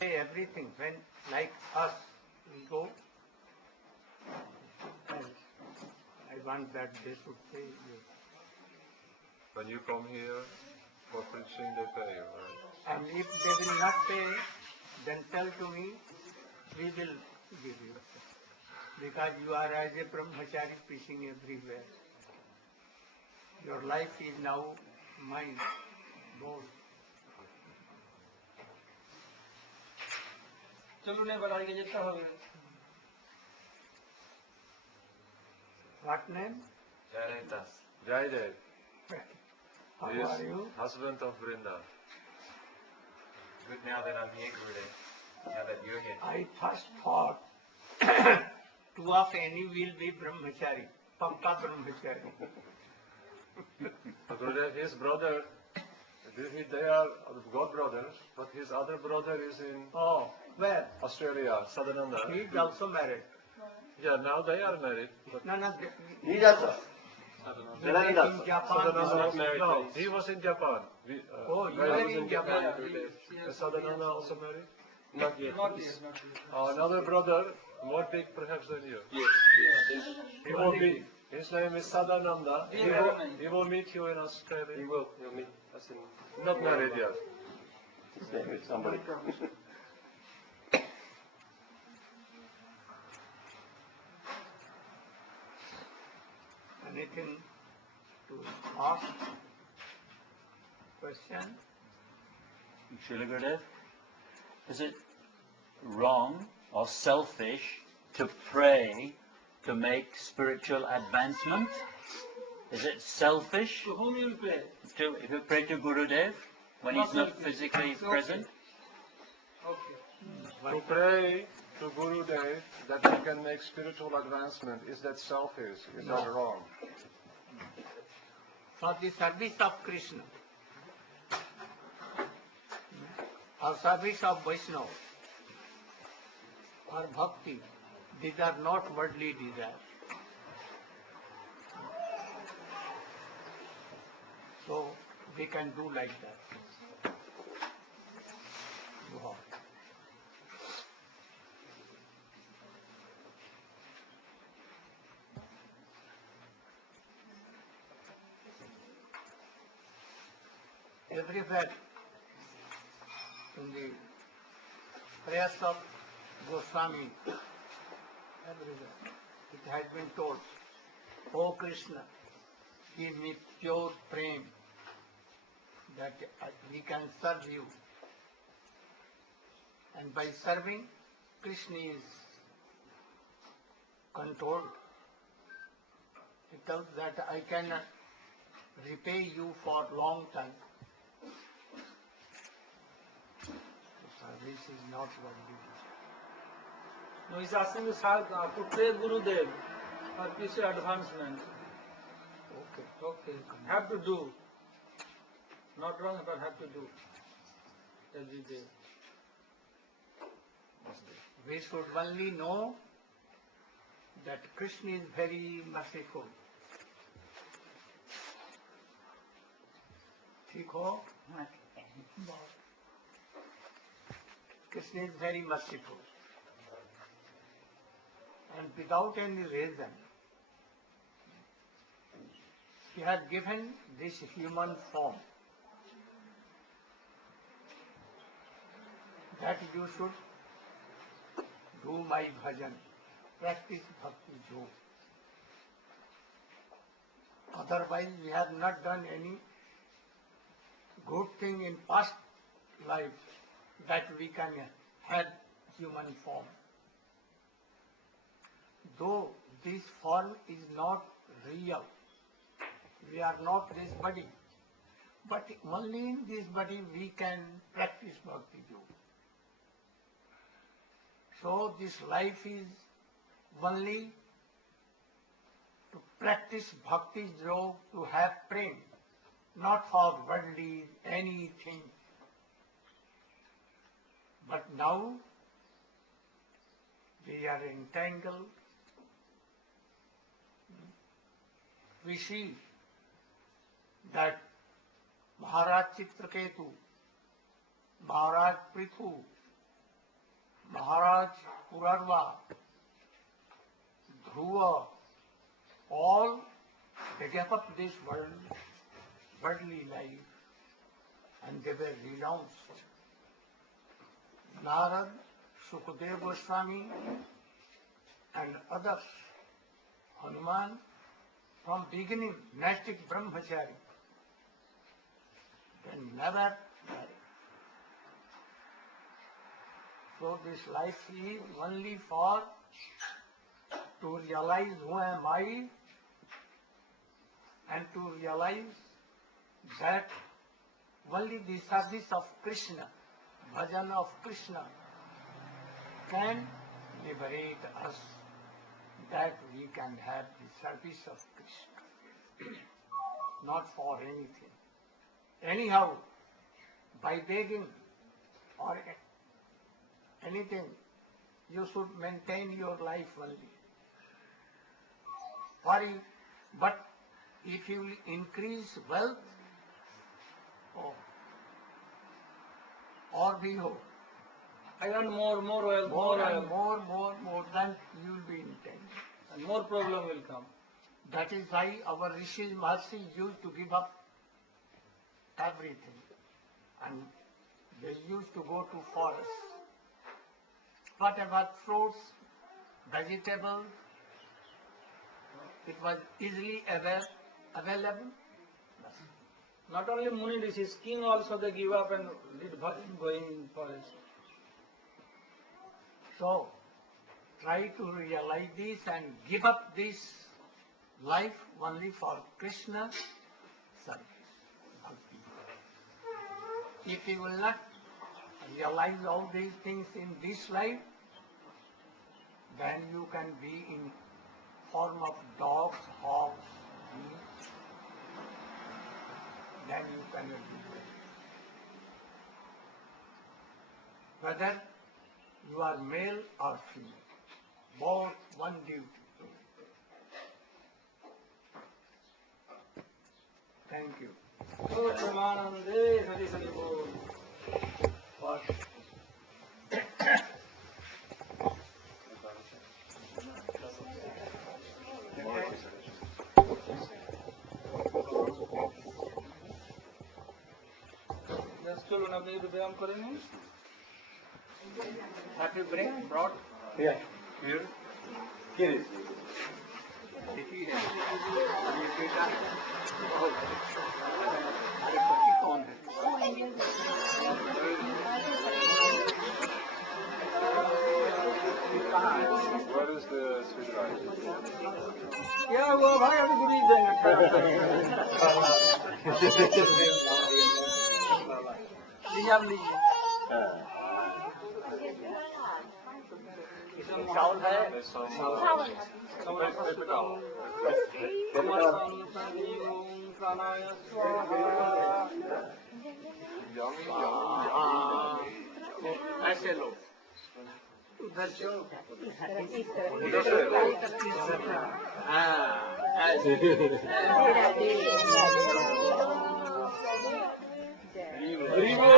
pay everything. When, like us, we go, and I want that they should pay you. When you come here for preaching, they pay you, right? And if they will not pay, then tell to me, we will give you. Because you are as a brahmachari preaching everywhere. Your life is now mine, gold. What name? Jaidas. Jaidev. How He is are you? husband of Vrinda. Good now that I'm here, Gurudev. Now that you're here. I first thought two of any will be brahmachari, pakka brahmachari. Gurudev, his brother, they are God brothers, but his other brother is in Oh, where? Australia, Sadananda. He is also married. Yeah, now they are married. But No, no, He's also. they met in Japan. Sadananda, married, no, please. he was in Japan. Oh, you where were he was in Japan. Is Sadananda also married? Not yet. Another brother, more big perhaps than you. He will be. His name is Sadananda. He will meet you in Australia. He will. He'll meet us in. Not married yet. His name is somebody. Anything to ask? Question? Srila Gurudev, is it wrong or selfish to pray to make spiritual advancement? Is it selfish To whom you will pray? if you pray to Gurudev when he's not physically present? Okay. To pray to Guru Dev that he can make spiritual advancement, is that selfish? Is that wrong? For the service of Krishna or service of Vaishnava or bhakti, these are not worldly desires. So we can do like that. Go on. Everywhere in the prayers of Goswami, everywhere, it has been told, O Krishna, give me pure prem that we can serve you. And by serving, Krishna is controlled. He tells that I can repay you for long time. Service is not worldly. No, he's asking you to pray Gurudev for future advancement. Okay. Okay. Have to do. Not wrong, but have to do. Every day. We should only know that Krishna is very merciful. ठीक हो? Krishna is very merciful. And without any reason, he has given this human form that you should do my bhajan, practice bhakti yoga. Otherwise, we have not done any good thing in past life that we can have human form. Though this form is not real, we are not this body, but only in this body we can practice bhakti yoga. So this life is only to practice bhakti yoga, to have prem, not for worldly anything. But now we are entangled. We see that Maharaj Chitraketu, Maharaj Prithu, Purarva, Dhruva, all they gave up this worldly life and they were renounced. Narad, Sukadeva Goswami and others, Hanuman, from beginning, Nastic Brahmachari, they never married. So this life is only for to realize who am I and to realize that only the service of Krishna, bhajan of Krishna can liberate us, that we can have the service of Krishna, not for anything. Anyhow, by begging or anything, you should maintain your life only. But if you will increase wealth, or behold, I want more oil, more and more, then you will be in danger. and more problem will come. That is why our Rishis Maharshi used to give up everything. And they used to go to forest. Whatever fruits, vegetables, it was easily available. Not only Muni Rishis, king also they give up and did bhajan going in forest. So, try to realize this and give up this life only for Krishna service. If you will not realize all these things in this life, then you can be in form of dogs, hogs, beasts. Then you cannot do it. Whether you are male or female, both one duty. Thank you. Oh, Premanande, Hari Hari Bol. For चलो ना अपने व्यायाम करेंगे. have you brought Yeah. here? Here is. कौन है? Where is the sweet rice? क्या हुआ भाई अभी गिरी देंगे. लीजिए लीजिए. चावल है. There's some paper towel. Yummy, ऐसे लो. उधर से उधर से लो. हाँ ऐसे. हरि बोल.